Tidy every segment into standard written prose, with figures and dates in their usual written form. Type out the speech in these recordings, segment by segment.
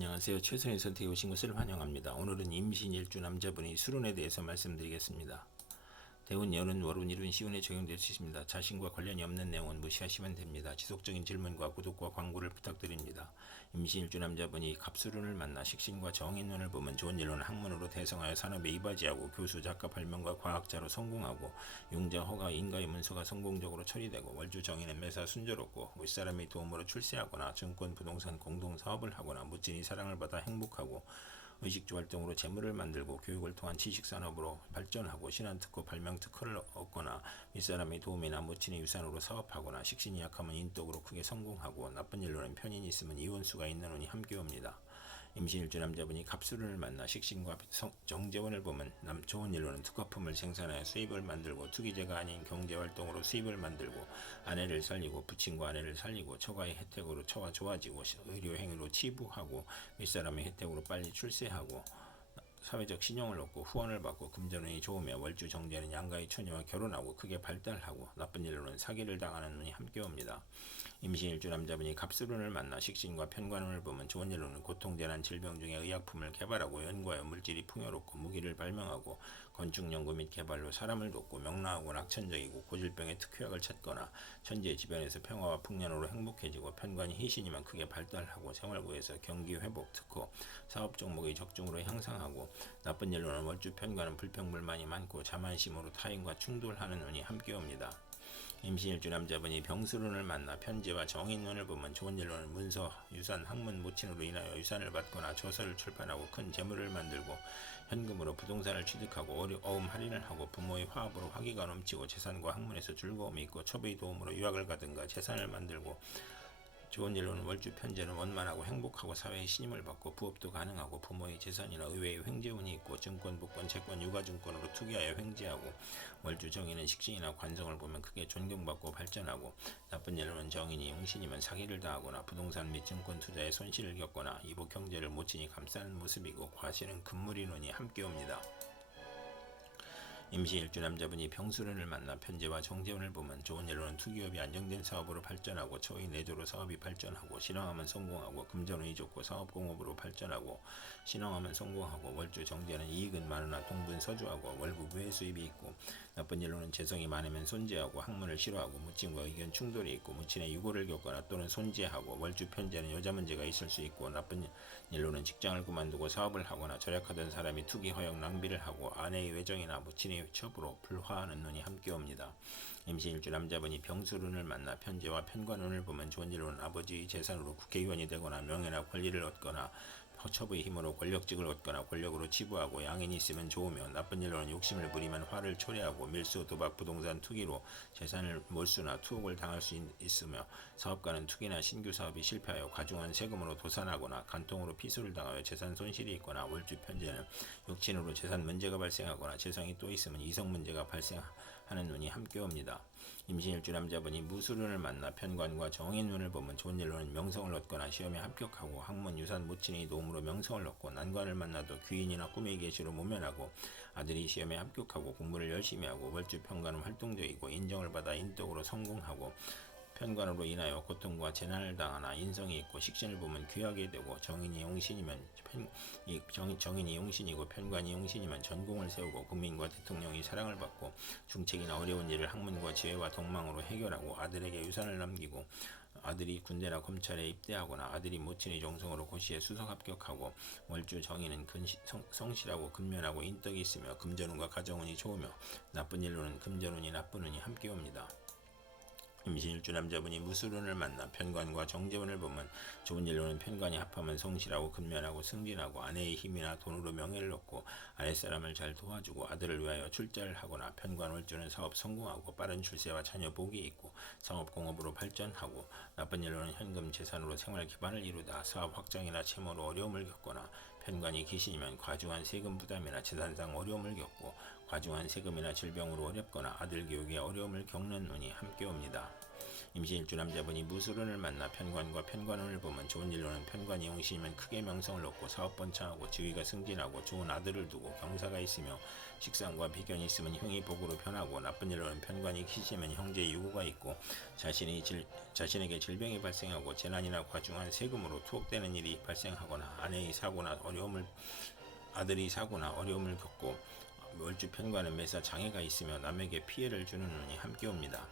안녕하세요. 최선의 선택에 오신 것을 환영합니다. 오늘은 임신 일주 남자분의 수론에 대해서 말씀드리겠습니다. 대운, 여운, 월운, 일운, 시운에 적용될 수 있습니다. 자신과 관련이 없는 내용은 무시하시면 됩니다. 지속적인 질문과 구독과 광고를 부탁드립니다. 임신 일주 남자분이 갑수론을 만나 식신과 정인운을 보면 좋은 일로는 학문으로 대성하여 산업에 이바지하고 교수, 작가, 발명가, 과학자로 성공하고 용자, 허가, 인가의 문서가 성공적으로 처리되고 월주 정인은 매사 순조롭고 윗사람의 도움으로 출세하거나 증권, 부동산, 공동사업을 하거나 무진히 사랑을 받아 행복하고 의식주 활동으로 재물을 만들고 교육을 통한 지식산업으로 발전하고 신한특허, 발명특허를 얻거나 윗사람의 도움이나 모친의 유산으로 사업하거나 식신이 약하면 인덕으로 크게 성공하고 나쁜 일로는 편인이 있으면 이혼수가 있는 운이 함께 옵니다. 임신일주 남자분이 갑수론을 만나 식신과 정재원을 보면 좋은 일로는 특허품을 생산하여 수입을 만들고 투기제가 아닌 경제활동으로 수입을 만들고 아내를 살리고 부친과 아내를 살리고 처가의 혜택으로 처가 좋아지고 의료행위로 치부하고 윗사람의 혜택으로 빨리 출세하고 사회적 신용을 얻고 후원을 받고 금전운이 좋으며 월주 정제는 양가의 처녀와 결혼하고 크게 발달하고 나쁜 일로는 사기를 당하는 운이 함께 옵니다. 임신일주 남자분이 갑수론을 만나 식신과 편관운을 보면 좋은 일로는 고통재난 질병 중에 의약품을 개발하고 연구하여 물질이 풍요롭고 무기를 발명하고 건축연구 및 개발로 사람을 돕고 명랑하고 낙천적이고 고질병의 특효약을 찾거나 천지의 지변에서 평화와 풍년으로 행복해지고 편관이 희신이면 크게 발달하고 생활구에서 경기회복 특허 사업 종목의 적중으로 향상하고 나쁜 일로는 월주 편관은 불평불만이 많고 자만심으로 타인과 충돌하는 운이 함께 옵니다. 임신일주 남자분이 병수론을 만나 편제와 정인운을 보면 좋은 일로는 문서, 유산, 학문, 모친으로 인하여 유산을 받거나 저서를 출판하고 큰 재물을 만들고 현금으로 부동산을 취득하고 어음 할인을 하고 부모의 화합으로 화기가 넘치고 재산과 학문에서 즐거움이 있고 첩의 도움으로 유학을 가든가 재산을 만들고 좋은 일로는 월주 편제는 원만하고 행복하고 사회의 신임을 받고 부업도 가능하고 부모의 재산이나 의외의 횡재운이 있고 증권, 복권, 채권, 유가증권으로 투기하여 횡재하고 월주 정인은 식신이나 관성을 보면 크게 존경받고 발전하고 나쁜 일로는 정인이 용신이면 사기를 당하거나 부동산 및 증권 투자에 손실을 겪거나 이복 경제를 모친이 감싸는 모습이고 과실은 금물인운이 함께 옵니다. 임신일주 남자분이 병수론을 만나 편제와 정재운을 보면 좋은 일로는 투기업이 안정된 사업으로 발전하고 처의 내조로 사업이 발전하고 신앙하면 성공하고 금전운이 좋고 사업공업으로 발전하고 신앙하면 성공하고 월주 정제는 이익은 많으나 동분서주하고 월급 외 수입이 있고 나쁜 일로는 재성이 많으면 손재하고 학문을 싫어하고 무친과 의견 충돌이 있고 무친의 유고를 겪거나 또는 손재하고 월주 편제는 여자 문제가 있을 수 있고 나쁜 일로는 직장을 그만두고 사업을 하거나 절약하던 사람이 투기 허용 낭비를 하고 아내의 외정이나 무친의 첩으로 불화하는 눈이 함께 옵니다. 임신일주 남자분이 병수론을 만나 편제와 편관운을 보면 좋은 일로는 아버지의 재산으로 국회의원이 되거나 명예나 권리를 얻거나 첩의 힘으로 권력직을 얻거나 권력으로 치부하고 양인이 있으면 좋으며 나쁜 일로는 욕심을 부리면 화를 초래하고 밀수, 도박, 부동산, 투기로 재산을 몰수나 투옥을 당할 수 있으며 사업가는 투기나 신규 사업이 실패하여 과중한 세금으로 도산하거나 간통으로 피수를 당하여 재산 손실이 있거나 월주 편제는 욕친으로 재산 문제가 발생하거나 재성이 또 있으면 이성 문제가 발생하는 운이 함께 옵니다. 임신일주 남자분이 무술운을 만나 편관과 정인운을 보면 좋은 일로는 명성을 얻거나 시험에 합격하고 학문, 유산, 모친의 도움으로 명성을 얻고 난관을 만나도 귀인이나 꿈의 계시로 모면하고 아들이 시험에 합격하고 공부를 열심히 하고 월주 편관은 활동적이고 인정을 받아 인덕으로 성공하고 편관으로 인하여 고통과 재난을 당하나 인성이 있고 식신을 보면 귀하게 되고 정인이 용신이면 정인이 용신이고 편관이 용신이면 전공을 세우고 국민과 대통령이 사랑을 받고 중책이나 어려운 일을 학문과 지혜와 덕망으로 해결하고 아들에게 유산을 남기고 아들이 군대나 검찰에 입대하거나 아들이 모친의 정성으로 고시에 수석 합격하고 월주 정인은 성실하고 근면하고 인덕이 있으며 금전운과 가정운이 좋으며 나쁜 일로는 금전운이 나쁜 운이 함께 옵니다. 임신일주 남자분이 무술운을 만나 편관과 정재운을 보면 좋은 일로는 편관이 합하면 성실하고 근면하고 승진하고 아내의 힘이나 돈으로 명예를 얻고 아랫사람을 잘 도와주고 아들을 위하여 출자를 하거나 편관 월주는 사업 성공하고 빠른 출세와 자녀 복이 있고 상업공업으로 발전하고 나쁜 일로는 현금 재산으로 생활 기반을 이루다 사업 확장이나 채무로 어려움을 겪거나 편관이 귀신이면 과중한 세금 부담이나 재산상 어려움을 겪고 과중한 세금이나 질병으로 어렵거나 아들 교육에 어려움을 겪는 운이 함께 옵니다. 임신일주 남자분이 무술운을 만나 편관과 편관운을 보면 좋은 일로는 편관이 용신이면 크게 명성을 얻고 사업 번창하고 지위가 승진하고 좋은 아들을 두고 경사가 있으며 식상과 비견이 있으면 형이 복으로 변하고 나쁜 일로는 편관이 키시면 형제의 유고가 있고 자신에게 질병이 발생하고 재난이나 과중한 세금으로 투옥되는 일이 발생하거나 아들이 사고나 어려움을 겪고 월주 편관은 매사 장애가 있으며 남에게 피해를 주는 운이 함께 옵니다.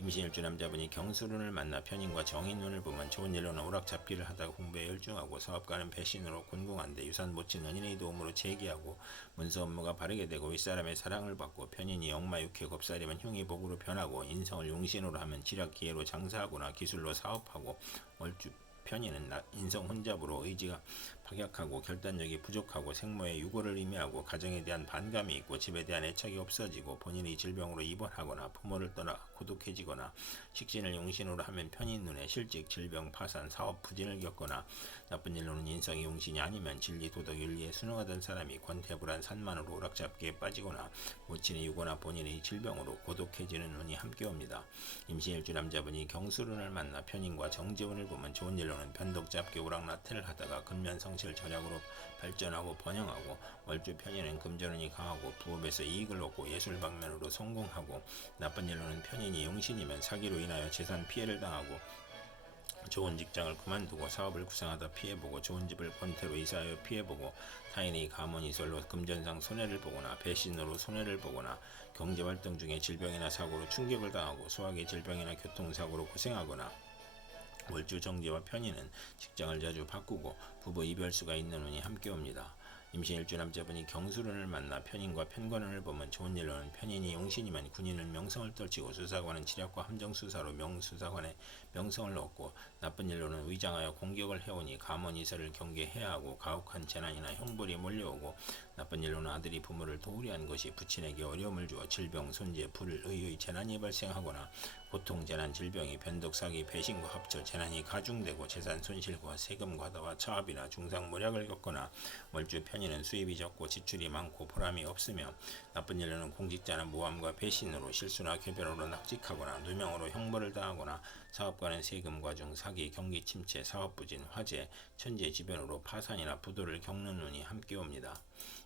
임신일주 남자분이 경술운을 만나 편인과 정인운을 보면 좋은 일로는 오락잡기를 하다가 공부에 열중하고 사업가는 배신으로 곤궁한데 유산 못친 은인의 도움으로 재기하고 문서 업무가 바르게 되고 윗사람의 사랑을 받고 편인이 역마육해 겁살이면 흉이 복으로 변하고 인성을 용신으로 하면 지략기회로 장사하거나 기술로 사업하고 월주 편인은 인성 혼잡으로 의지가 박약하고 결단력이 부족하고 생모의 유고를 의미하고 가정에 대한 반감이 있고 집에 대한 애착이 없어지고 본인이 질병으로 입원하거나 부모를 떠나 고독해지거나 식신을 용신으로 하면 편인 눈에 실직, 질병, 파산, 사업 부진을 겪거나 나쁜 일로는 인성이 용신이 아니면 진리, 도덕, 윤리에 순응하던 사람이 권태불안 산만으로 오락잡기에 빠지거나 모친의 유고나 본인의 질병으로 고독해지는 운이 함께 옵니다. 임신일주 남자분이 경술운을 만나 편인과 정제운을 보면 좋은 일로는 변덕잡기 오락나태를 하다가 근면성실 절약으로 발전하고 번영하고 월주 편인은 금전운이 강하고 부업에서 이익을 얻고 예술 방면으로 성공하고 나쁜 일로는 편인이 용신이면 사기로 인하여 재산 피해를 당하고 좋은 직장을 그만두고 사업을 구상하다 피해보고 좋은 집을 권태로 이사하여 피해보고 타인의 가문이설로 금전상 손해를 보거나 배신으로 손해를 보거나 경제활동 중에 질병이나 사고로 충격을 당하고 소화기 질병이나 교통사고로 고생하거나 월주 정제와 편인은 직장을 자주 바꾸고 부부 이별수가 있는 운이 함께 옵니다. 임신일주 남자분이 경술운을 만나 편인과 편관운을 보면 좋은 일로는 편인이 용신이면 군인은 명성을 떨치고 수사관은 지략과 함정수사로 명수사관의 명성을 얻고 나쁜 일로는 위장하여 공격을 해오니 가문이설을 경계해야 하고 가혹한 재난이나 형벌이 몰려오고 나쁜 일로는 아들이 부모를 도우려 한 것이 부친에게 어려움을 주어 질병, 손재, 불, 의의 재난이 발생하거나 고통, 재난, 질병이 변덕, 사기, 배신과 합쳐 재난이 가중되고 재산 손실과 세금 과다와 차압이나 중상모략을 겪거나 월주 편인은 수입이 적고 지출이 많고 보람이 없으며 나쁜 일로는 공직자는 모함과 배신으로 실수나 궤변으로 낙직하거나 누명으로 형벌을 당하거나 사업가는 세금 과중, 사기, 경기 침체, 사업 부진, 화재, 천재지변으로 파산이나 부도를 겪는 운이 함께 옵니다.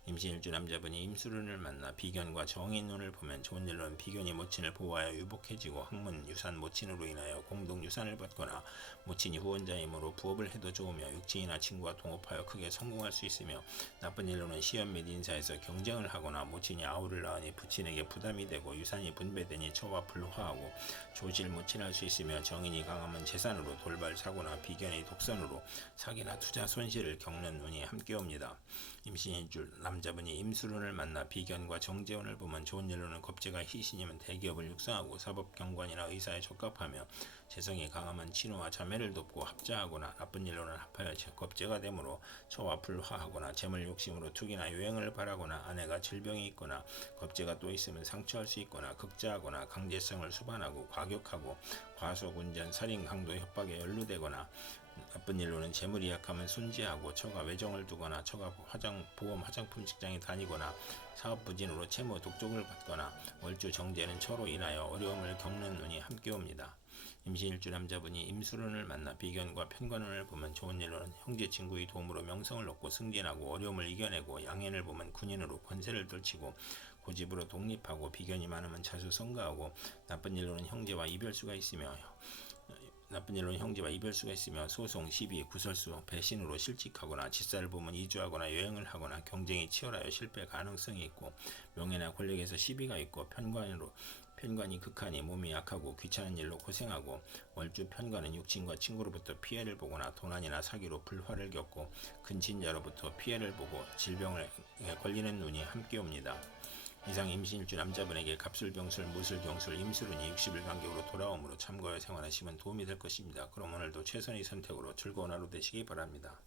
임신일주 남자분이 임술운을 만나 비견과 정인운을 보면 좋은 일로는 비견이 모친을 보호하여 유복해지고 학문, 유산, 모친으로 인하여 공동유산을 받거나 모친이 후원자이므로 부업을 해도 좋으며 육친이나 친구와 동업하여 크게 성공할 수 있으며 나쁜 일로는 시험 및 인사에서 경쟁을 하거나 모친이 아우를 낳으니 부친에게 부담이 되고 유산이 분배되니 처와 불화하고 조실 모친할 수 있으며 정인이 강하면 재산으로 돌발 사고나 비견의 독선으로 사기나 투자 손실을 겪는 운이 함께 옵니다. 임신일주 남자분이 임술운을 만나 비견과 정제운을 보면 좋은 일로는 겁재가 희신이면 대기업을 육성하고 사법경관이나 의사에 적합하며 재성이 강하면 친우와 자매를 돕고 합자하거나 나쁜 일로는 합하여 겁재가 되므로 처와 불화하거나 재물 욕심으로 투기나 유행을 바라거나 아내가 질병이 있거나 겁재가 또 있으면 상처할 수 있거나 극자하거나 강제성을 수반하고 과격하고 과속, 운전, 살인, 강도, 협박에 연루되거나 나쁜 일로는 재물이 약하면 손재하고 처가 외정을 두거나 처가 보험 화장품 직장에 다니거나 사업 부진으로 채무 독촉을 받거나 월주 정제는 처로 인하여 어려움을 겪는 운이 함께 옵니다. 임신일주 남자분이 임술운을 만나 비견과 편관운을 보면 좋은 일로는 형제 친구의 도움으로 명성을 얻고 승진하고 어려움을 이겨내고 양인을 보면 군인으로 권세를 떨치고 고집으로 독립하고 비견이 많으면 자수성가하고 나쁜 일로는 형제와 이별수가 있으며 소송, 시비, 구설수, 배신으로 실직하거나 직사를 보면 이주하거나 여행을 하거나 경쟁이 치열하여 실패 가능성이 있고 명예나 권력에서 시비가 있고 편관이 극하니 몸이 약하고 귀찮은 일로 고생하고 월주 편관은 육친과 친구로부터 피해를 보거나 도난이나 사기로 불화를 겪고 근친자로부터 피해를 보고 질병에 걸리는 운이 함께 옵니다. 이상 임신일주 남자분에게 갑술병술, 무술경술, 임술운이 60일 간격으로 돌아오므로 참고하여 생활하시면 도움이 될 것입니다. 그럼 오늘도 최선의 선택으로 즐거운 하루 되시기 바랍니다.